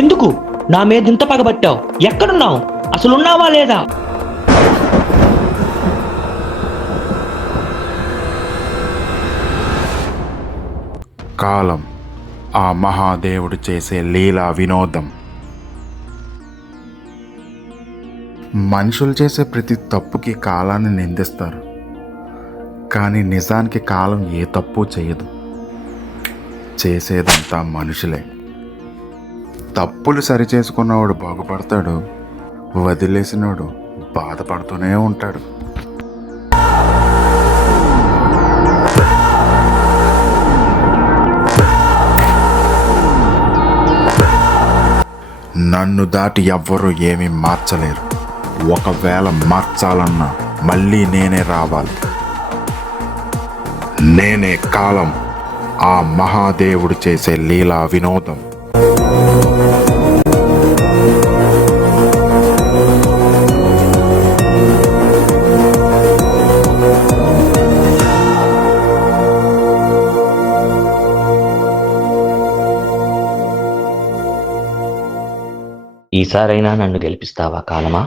ఎందుకు నా మీద ఇంత పగబట్టావు? ఎక్కడున్నావు? అసలున్నావా లేదా? కాలం ఆ మహాదేవుడు చేసే లీలా వినోదం. మనుషులు చేసే ప్రతి తప్పుకి కాలాన్ని నిందిస్తారు, కానీ నిజానికి కాలం ఏ తప్పు చేయదు. చేసేదంతా మనుషులే. తప్పులు సరిచేసుకున్నవాడు బాగుపడతాడు, వదిలేసినోడు బాధపడుతూనే ఉంటాడు. నన్ను దాటి ఎవ్వరూ ఏమీ మార్చలేరు. ఒకవేళ మార్చాలన్నా మళ్ళీ నేనే రావాలి. నేనే కాలం, ఆ మహాదేవుడు చేసే లీలా వినోదం. ఈసారైనా నన్ను గెలిపిస్తావా కాలమా?